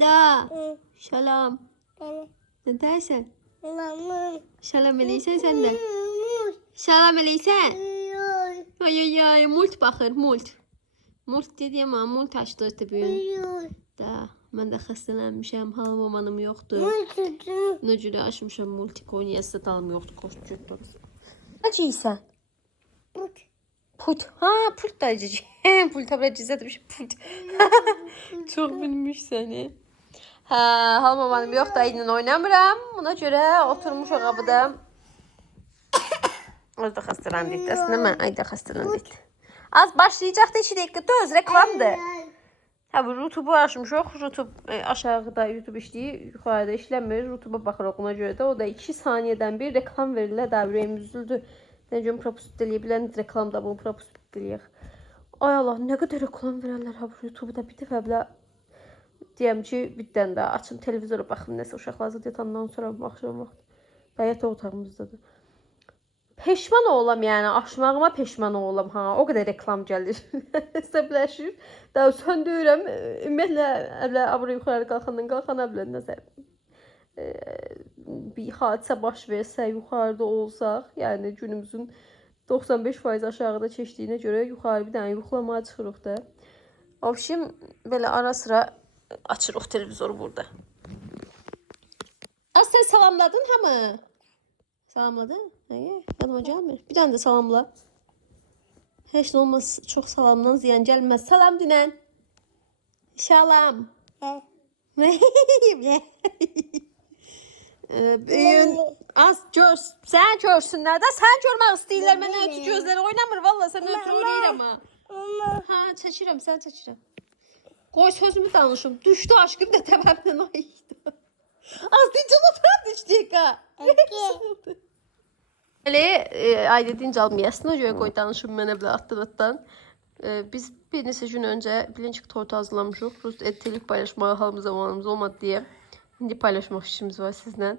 Da. Salam. Ne dersin? Salam eləysən sən də. Salam eləysən. Ay ay ay, mult baxır, mult. Mult dediyəm ama mult açdı bugün. Da, mən də xəstələnmişəm, halam amanım yoxdur. Nə cürə açmışam multik oynayası talım yoxdur, qoşcudur. Necə yeysən? Put. Ha, put da cici. Pult abla cizə demiş, put. Çox bilmiş səni. Hə, halam amanım yoxdur, ayla oynamıram. Buna görə oturmuş o qapıda. Az da xəstələndik də, əslində mən ayda xəstələndik. Az başlayacaqdı 2 dəqiqə, döz, reklamdır. Hə, bu YouTube'u açmışıq. YouTube aşağıda YouTube işləyir, yuxarıda işləmir. YouTube'a baxırıq ona görə də. O da 2 saniyədən bir reklam verirlər. Daha ürəyim üzüldü. Necə propust eləyə bilən reklamda bunu propust eləyək. Ay Allah, nə qədər reklam verirlər ha bu YouTube'da. Bir dəfə belə deyəm ki, bitdən də açım televizora baxım, nəsə uşaqlar zət yatandan sonra axşam vaxt. Da yataq otağımızdadır. Peşman olam yəni, açmağıma peşman olam ha. O qədər reklam gəlir. Hesabləşir. Daha söndürürəm. Ümumiyyətlə əvvəl abura yuxarı qalxandan əvvəl nəzər. Bir hadisə baş versə, yuxarıda olsaq, yəni günümüzün 95% aşağıda keçdiyinə görə yuxarı bir dənə yuxlamaya çıxırıq da. Obşim belə ara sıra açırıq televizoru burada. Az sən salamladın hamı? Salamladın? Hayır, yanıma gelmir. Bir tane de salamla. Heç nə olmaz, çox salamdan ziyan gəlməz. Salam dinən. Salam. Bugün az gör, sən görsünlər də, sən görmək istəyirlər. Mənə ötü gözləri oynamır, valla sən ötü oynayıram ha. Ha, çəkirəm, sən çəkirəm. Qoy sözümü danışım. Düşdü aşkım da təbəbdən ayıqdı. Az dincəl oturardı 3 dəqiqə. Elə ayda dincəlməyəsin, o görə qoy danışım mənə belə atdan. Biz bir neçə gün öncə bilinçik tortu hazırlamışıq. Rus ettilik paylaşmağa halımız zamanımız olmadı deyə. İndi paylaşmaq işimiz var sizlə.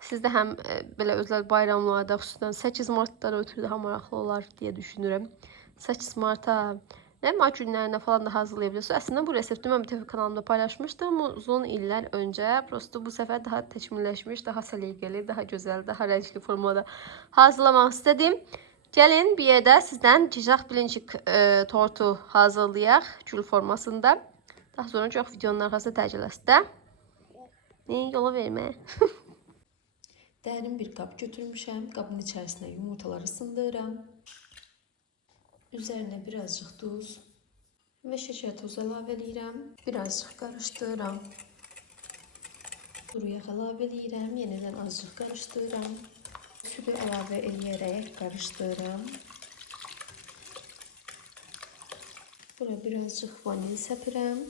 Siz də həm belə özəl bayramlarda, xüsusən 8 martlara ötürü daha maraqlı olar deyə düşünürəm. 8 marta nə ad günlərinə falan da hazırlaya bilirsiniz. Əslində bu resepti mən bir kanalımda paylaşmışdım. Uzun illər öncə. Prosto bu səfər daha təkmilləşmiş, daha səliqəli, daha gözəl, daha rəngli formada hazırlamaq istədim. Gəlin bir yerdə sizdən cicaq bilincik tortu hazırlayaq gül formasında. Daha sonra çox videonun arxasında təcələsi də. Yola vermə. Dərin bir qab götürmüşəm. Qabın içərisinə yumurtaları sındırıram. Üzerine birazcık tuz ve şeker tozu əlavə edirəm. Birazcık qarışdırıram. Kuru yağ əlavə edirəm. Yenidən azıcık qarışdırıram. Sütü əlavə edərək qarışdırıram. Buraya birazcık vanil səpirəm.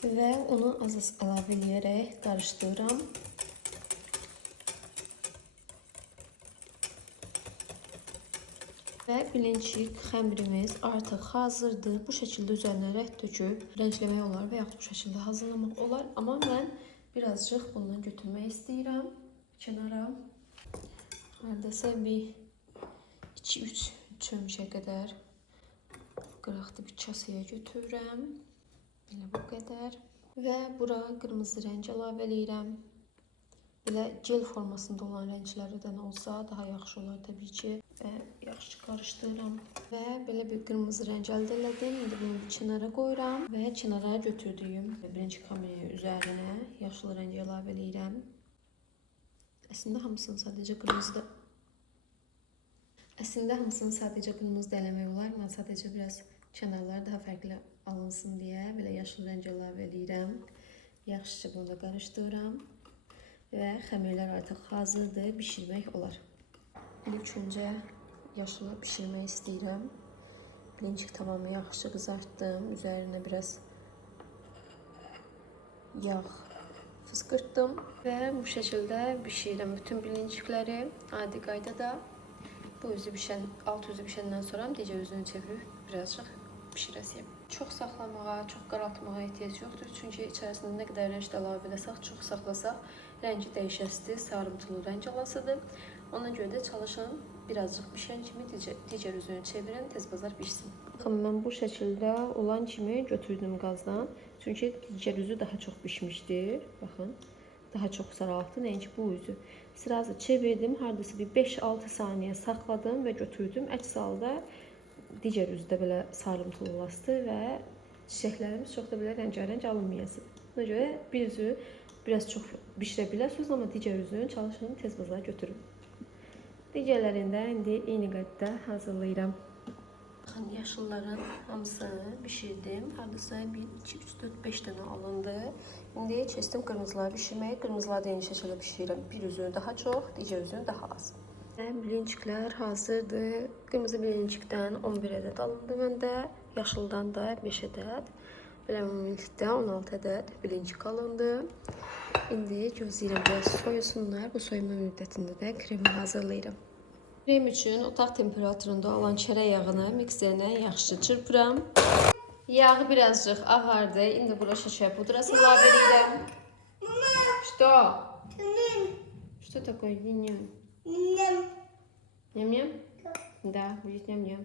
Və onu az əlavə edərək qarışdırıram. Və bilincik xəmirimiz artıq hazırdır. Bu şəkildə üzərinə rəng töküb rəngləmək olar və yaxud bu şəkildə hazırlamaq olar. Amma mən birazcık bundan götürmək istəyirəm kənara. Haradasa bir 2-3 çömçə qədər qıraqlı bir kasaya götürürəm. Belə bu qədər. Və bura qırmızı rəng əlavə edirəm. Belə gel formasında olan rənglərdən olsa daha yaxşı olar təbii ki. Və yaxşı qarışdırıram. Və belə bir qırmızı rəng əldə elədim. İndi bunu bir kənara qoyuram. Və kənara götürdüyüm birinci xəmirin üzərinə yaşıl rəngi əlavə edirəm. Əslində hamısını sadəcə qırmızı da eləmək olar. Mən sadəcə biraz kənarlar daha fərqli alınsın deyə belə yaşıl rəng əlavə edirəm. Yaxşıca bunu da qarışdırıram. Və xəmirlər artıq hazırdır, bişirmək olar. İlk öncə yaşılı bişirmək istəyirəm. Bilincik tamamı yaxşı qızartdım. Üzərinə biraz yağ fıskırtdım. Və bu şəkildə bişirirəm bütün bilincikləri. Adi qaydada bu üzü bişən, alt üzü bişəndən sonra digər üzünü çevirib birazcık bişirəsiyəm. Çox saxlamağa, çox qaraltmağa ehtiyac yoxdur. Çünki içərisində nə qədər rəng əlavə edəsək, çox saxlasaq, rəngi dəyişəsidir, sarımtılı rəng alasıdır. Ona görə də çalışın birazcık bişən kimi digər üzünü çevirin, tez bazar bişsin. Baxın, mən bu şəkildə olan kimi götürdüm qazdan Çünki digər üzü daha çox bişmişdir. Baxın. Daha çox saraldı. Nəinki bu üzü. Sırası çevirdim. Hardasa bir 5-6 saniyə saxladım və götürdüm. Əks halda digər üzdə belə sarımtılılaşdı və çiçəklərimiz çox da belə rəngarəng alınmayasın. Buna görə bir üzü biraz çox bişirə bilərsiniz, amma digər üzünü çalışın tez bazara götürün. Digərlərində indi eyni qəddə hazırlayıram. Baxın, yaşılların hamısını bişirdim. Hardasa 1, 2, 3, 4, 5 dənə alındı. İndi keçdim qırmızıları bişirməyə. Qırmızıları da eyni şəkildə bişirirəm. Bir üzünü daha çox, digər üzünü daha az. Bilinçiklər hazırdır. Qırmızı bilinçikdən 11 ədəd alındı məndə. Yaşıldan da 5 ədəd. Belə ümumilikdə 16 ədəd bilinçik alındı. İndi gözləyirəm biraz soyusunlar. Bu soyuma müddətində də kremi hazırlayıram. Krem üçün otaq temperaturunda olan çörək yağını mikserinə yaxşı çırpıram. Yağı birazcık ağardı. İndi bura şeker pudrası ilave edirəm. Что? Что такое? Ням-ням. Ням-ням? Да, будет ням-ням.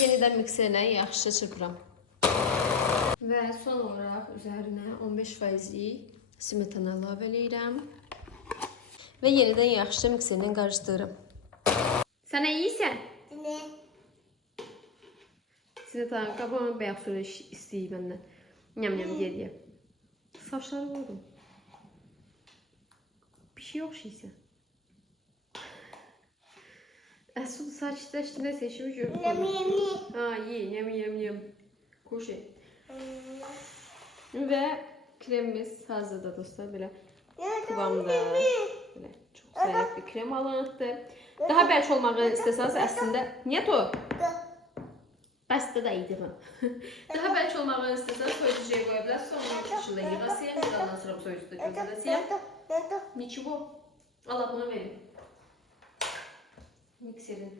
Yenidən mikserinə yaxşı çırpıram. Və son olaraq üzərinə 15% smetana ilave edirəm. Ve yeniden yaxşı mikserlə qarışdırırım. Sən nə yeyirsən? Ne? Smetana qabağına bayaq sonra istəyir məndən. Nyam-nyam deyə. Saçları vurdum. Bir şey oxşayırsan. Əsud saçda nə seçmiş yox. Nyam-nyam. Ha, ye, nyam-nyam. Koşe. Və kremimiz hazırda dostlar, belə kıvamda. Böyle çok zayıf bir krem alınıbdır. Daha bəlkə olmağı istəsəniz əslində... Niyə to? Bəsdə də idim. Daha bəlkə olmağı istəsəniz soyucuya qoya bilərsiniz. Sonra içində yığasıyam. Bir ondan sonra soyucuda gözlədəsiyam. Niçivo? Allah bunu verin. Mikserin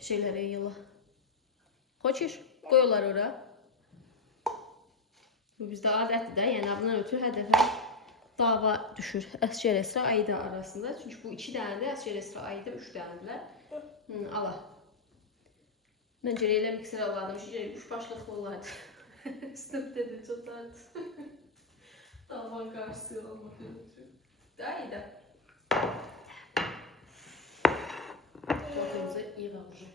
şeyləri yıla. Xoçiş, qoyurlar ora. Bu bizdə adətdir də. Yəni bundan ötürü hər dəfə dava düşür Əsgər Esra Ayda arasında. Çünki bu 2 dənədir, Əsgər Esra Ayda 3 dənədirlər. Ala. Mən cərəylə mikser aladım. Cərək 3 başlıqlı olardı. Sınıf dedim, çoxlardı. Davan qarşısı olmaq üçün. Da, iyi də. Tortumuzu yığamışım.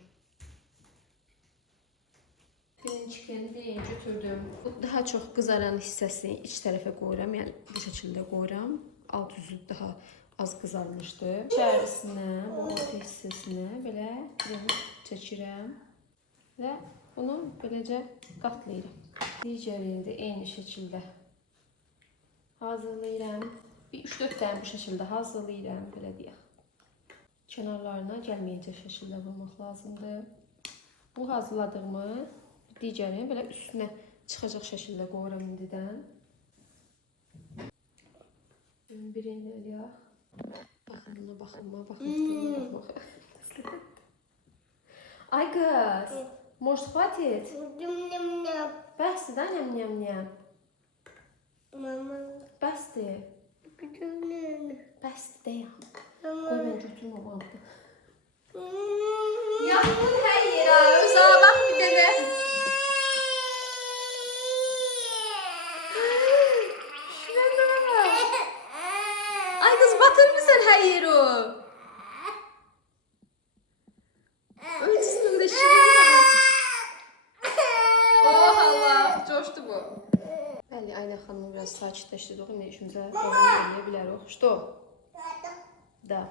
Birinci birinci ötürdüm. Daha çox qızaran hissəsini iç tərəfə qoyuram. Yəni bu şəkildə qoyuram. Alt üzü daha az qızarmışdı. İçərisinə, bu orta hissəsinə belə kremi çəkirəm. Və bunu beləcə qatlayıram. Digərini də eyni şəkildə hazırlayıram. Bir 3-4 dənə bu şəkildə hazırlayıram. Belə deyək. Kənarlarına gəlməyəcək şəkildə vurmaq lazımdır. Bu hazırladığımı digərini belə üstünə çıxacaq şəkildə qoyuram indidən. Birini eləyək. Baxın buna, baxın buna. Ay qız, может хватит? Bəsdir də nyam-nyam-nyam. Bəsdir. Bəsdir də ya. Qoy mən götürüm o bandı. Yaxın hər yerə, uzağa bax bir dənə. Ay kız batır mısın her yeri o? Öncesinde de şişiriyor. Oh Allah, coştu bu. Bəli, Ayna xanımı biraz sakitləşdirdik. İndi işimizə davam edə bilərik. Что? Da.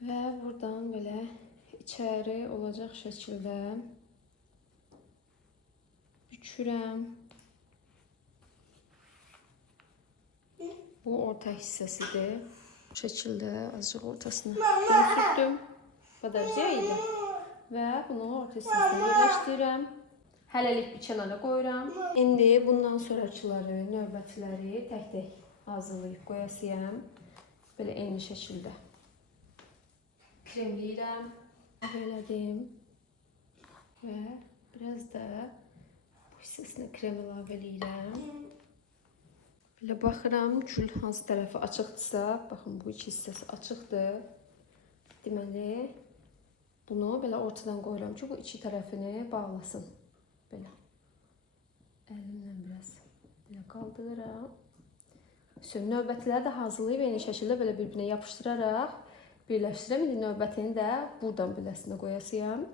Və buradan belə içəri olacaq şəkildə bükürəm. Bu orta hissəsidir. Bu şəkildə azıcıq ortasını sürtdüm. Badacağıydı. Və bunu orta hissəsini yerləşdirirəm. Hələlik bir kənara qoyuram. İndi bundan sonrakıları, növbətiləri tək-tək hazırlayıb qoyasıyam. Belə eyni şəkildə. Kremləyirəm. Elədim. Və biraz da bu hissəsinə krem əlavə edirəm. Belə baxıram, gül hansı tərəfi açıqdırsa, baxın bu iki hissəsi açıqdır. Deməli, bunu belə ortadan qoyuram ki, bu iki tərəfini bağlasın. Belə. Əlimlə biraz belə qaldırıram. Növbətiləri də hazırlayıb eyni şəkildə belə bir-birinə yapışdıraraq birləşdirəm. İndi növbətini də buradan beləsinə qoyasıyam.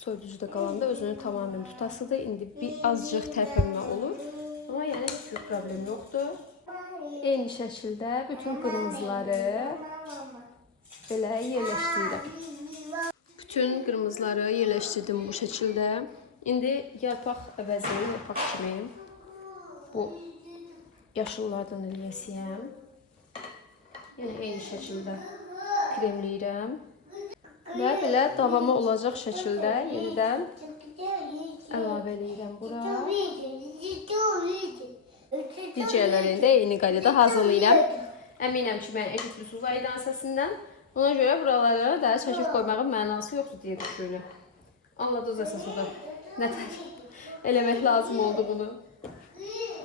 Soyuducuda qalanda özünü tamamilə tutasıdır. İndi bir azcıq tərpənmə olur. Amma yəni heç bir problem yoxdur. Eyni şəkildə bütün qırmızıları belə yerləşdirirəm. Bütün qırmızıları yerləşdirdim bu şəkildə. İndi yarpaq əvəzini, yarpaq kimi bu yaşıllardan eləyəsiyəm. Yəni eyni şəkildə kremləyirəm. Və belə davamı olacaq şəkildə yenidən əlavə eləyirəm bura. Digərlərini də eyni qaydada hazırlayıram. Əminəm ki, mən eşitmişsiniz aydan səsindən. Ona görə buralara da çəkib qoymağın mənası yoxdur deyə düşünürəm. Anladınız əsasında. Nətər eləmək lazım oldu bunu.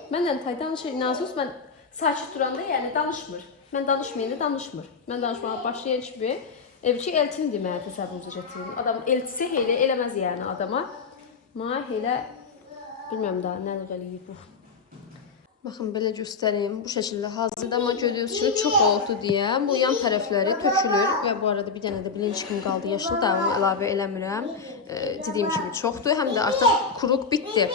Mənlə tay danışır, inanırsınız, mən sakit duranda yəni danışmır. Mən danışmayanda danışmır. Mən danışmağa başlayan kimi ki, elçindir mənə təsəvvürünüzə gətirin. Adam elçisi elə eləməz yəni adama. Amma elə bilmirəm daha nəlik eləyir bu. Baxın, belə göstərim. Bu şəkildə hazırda, amma gördüyünüz kimi çox oldu deyə bu yan tərəfləri tökülür. Və bu arada bir dənə də bilinçkim qaldı yaşıl da onu əlavə eləmirəm. Dediyim kimi çoxdur. Həm də artıq quruq bitdi.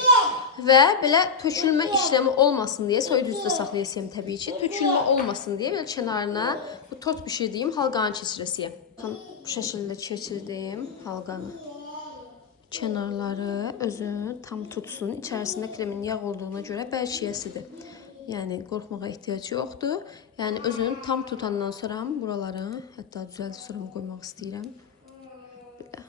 Və belə tökülmə işləmi olmasın deyə soyuducuda saxlayasıyam təbii ki. Tökülmə olmasın deyə belə kənarına bu tort bişirdiyim halqanı keçirəsiyəm. Baxın, bu şəkildə keçirdim halqanı. Kənarları özünü tam tutsun. İçərisində kremin yağ olduğuna görə bərkiyəsidir. Yəni qorxmağa ehtiyac yoxdur. Yəni özünü tam tutandan sonra buraları, hətta düzəldib sonra qoymaq istəyirəm. Belə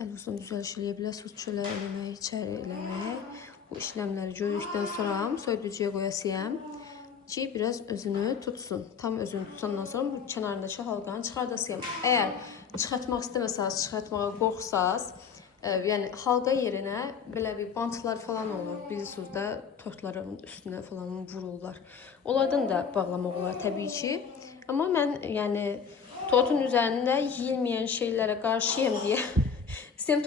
əl uzun düzəliş eləyə bilərsiniz, çölə eləmək, içəri eləmək. Bu işləmləri gördükdən sonra soyuducuya qoyasıyam ki, biraz özünü tutsun. Tam özünü tutandan sonra bu kənarındakı halqanı çıxardasıyam. Əgər çıxartmaq istəməsəniz, çıxartmağa qorxsaz, yəni halqa yerinə belə bir bantlar falan olur. Bilirsiniz də, tortların üstünə falan vururlar. Onlardan da bağlamaq olar təbii ki. Amma mən yəni tortun üzərində yeyilməyən şeylərə qarşıyam deyə istəyirəm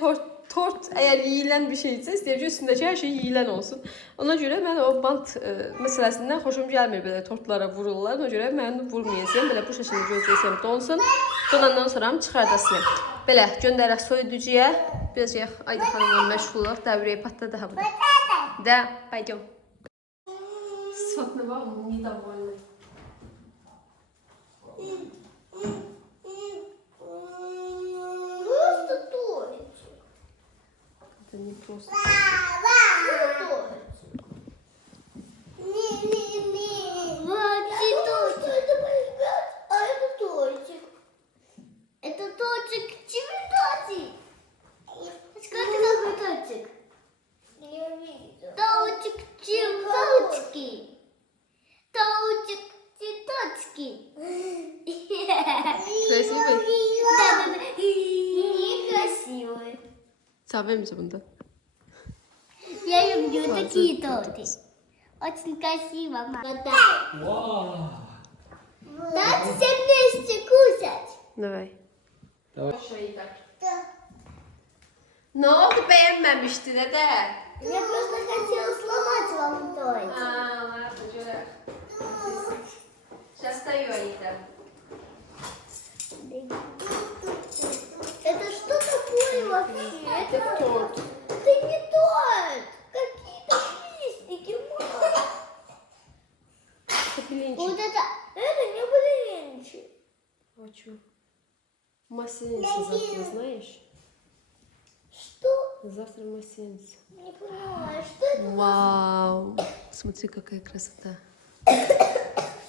tort əgər yeyilən bir şeysə, istəyirəm ki, üstündəki hər şey yeyilən olsun. Ona görə mən o bant məsələsindən xoşum gəlmir, belə tortlara vururlar. Ona görə mən vurmayacağım. Belə bu şəkildə gözləyəcəm donsun. Donandan sonra çıxardasıyam. Belə göndərək soyuducuya. Birazcaq Ayda xanımla məşğul olaq. Dəvrəyə patladı ha burada. Да, пойдем. Смотри, мама недовольна. Просто тортик. Это не просто. Это тортик. Чего тортик? Скажи, какой тортик? Не вижу. Тортик, цветочки. Тортик, цветочки. Красивый? Да. Некрасивый. Савемся бunda. Я люблю такие торты. Очень красиво, мама. Давайте все вместе кушать. Давай. Давай. Да. Ne oldu, beğenmemişti dede? Я просто хотела сломать вам тортик. Ладно, görək. Сейчас стою, Аида. Это что такое вообще? Это торт. Это не торт. Какие-то листики, мама. Это блинчик. Вот это не блинчик. Хочу. Масленица завтра, знаешь? Что? Завтра масленица. Не понимаю, что это? Вау. Смотри, какая красота.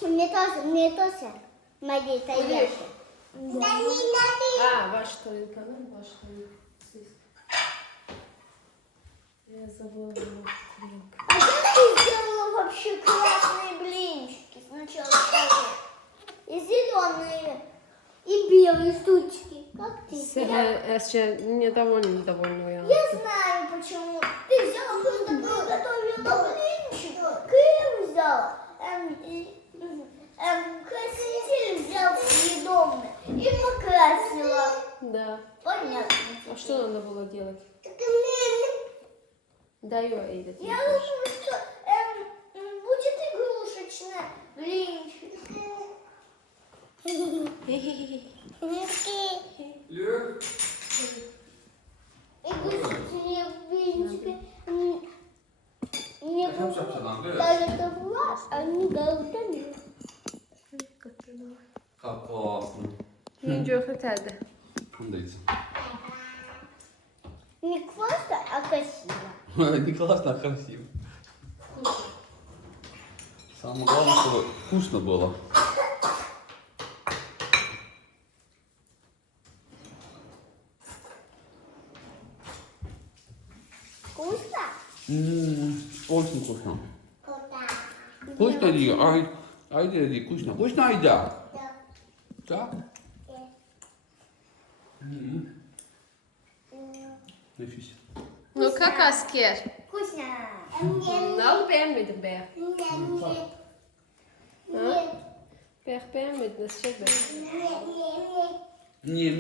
Мне тоже. Моей тарелки. Ваш столик, а ну, ваш столик. Я забыла его тарелку. А как ты сделала вообще классные блинчики? Сначала такие. И зеленые, и белые штучки. Как ты сделала? Эсче недовольна я. Я знаю почему. Ты взяла просто приготовила блинчик, крем взял, краситель взял съедобный и покрасила. Да. Понятно. А что надо было делать? Так мне Да, yok, eydə. Я думаю, что будет игрушечная блинчик. Игрушечные блинчики. Не даже табула, они голодные. Kapağını. Yiyince yox ötərdi. Bunu da yesin. Не просто, а красиво. Не классно, а красиво. Самое главное, чтобы вкусно было. Вкусно? Очень вкусно. Вкусно. Вкусно, Ди? Айда, Ди, вкусно. Вкусно, Айда? Да? Nefis. Ну, как asker? Вкусно. Ne alıp beğenmedim be. Beğenmedin, nasıl şey be? Не.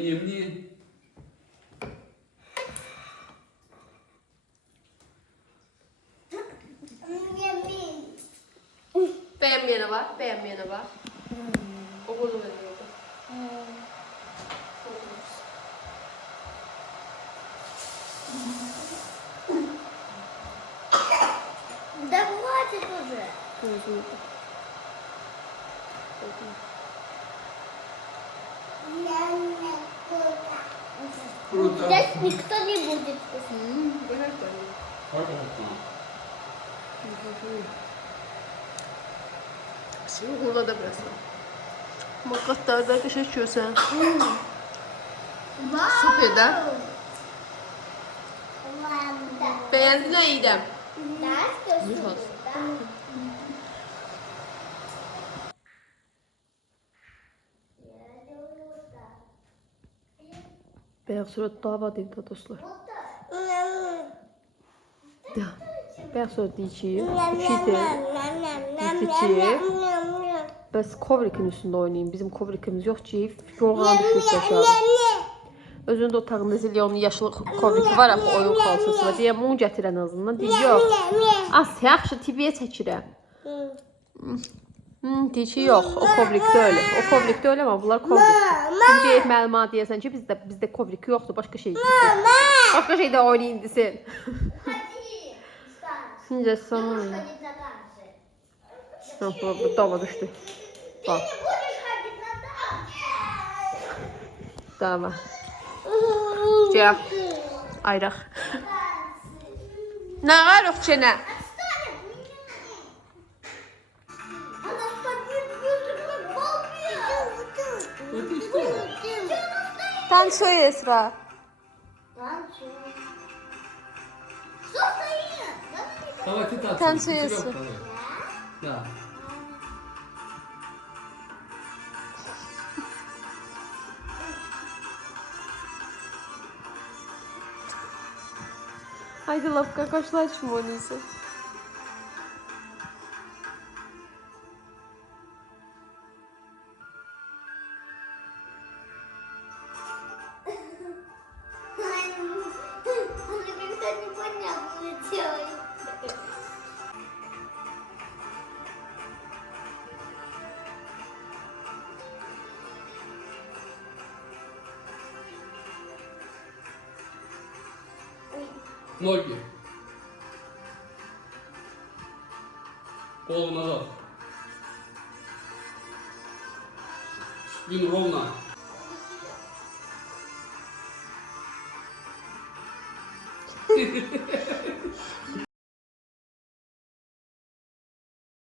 Beğenmeyene var, beğenmeyene var. Okulu veriyordu. Да хватит уже. Круто. Здесь никто не будет вкусно. Очень вкусно. Şimdi burada da biraz var. Makatlarda teşekkürsen. Süper de. Ладно. Beğendin ha İdem. Да, что Güzel. супер, да? Beyaz surat dava değil de dostlar. Вот Da. Beyaz surat diyeceğim. так. Üşütür. Bəs kovrikin üstündə oynayayım. Bizim kovrikimiz yox ki, yorğan düşüb aşağı. Özünün də otağında zilyonun yaşlı kovriki var axı oyun xalçası var. Deyəm, onu gətir ən azından. Deyir, yox. Az, yaxşı, TV-yə çəkirəm. Deyir ki, yox, o kovrik deyil. O kovrik deyil, amma bunlar kovrik. Deyəcək, mənə deyəsən ki, bizdə kovrik yoxdur, başqa şey desin. Başqa şeydə oynayın desin. Şimdi sonra... Ходить на танцы. Bu dava düşdü. Ты Bak, не будешь ходить на танцы? dava. Gəl, ayraq. Nə qarıq çənə? Отстань от меня. Она с тобой балбес. Tansuy Esra. Танцуем. Что стоит? Давай. Давай ты танцуй. Танцуешь. Да. Haydi lafka kaçlaşma oynayasın. Он как-то непонятно делает. Ноги. Голову назад. Спину ровно.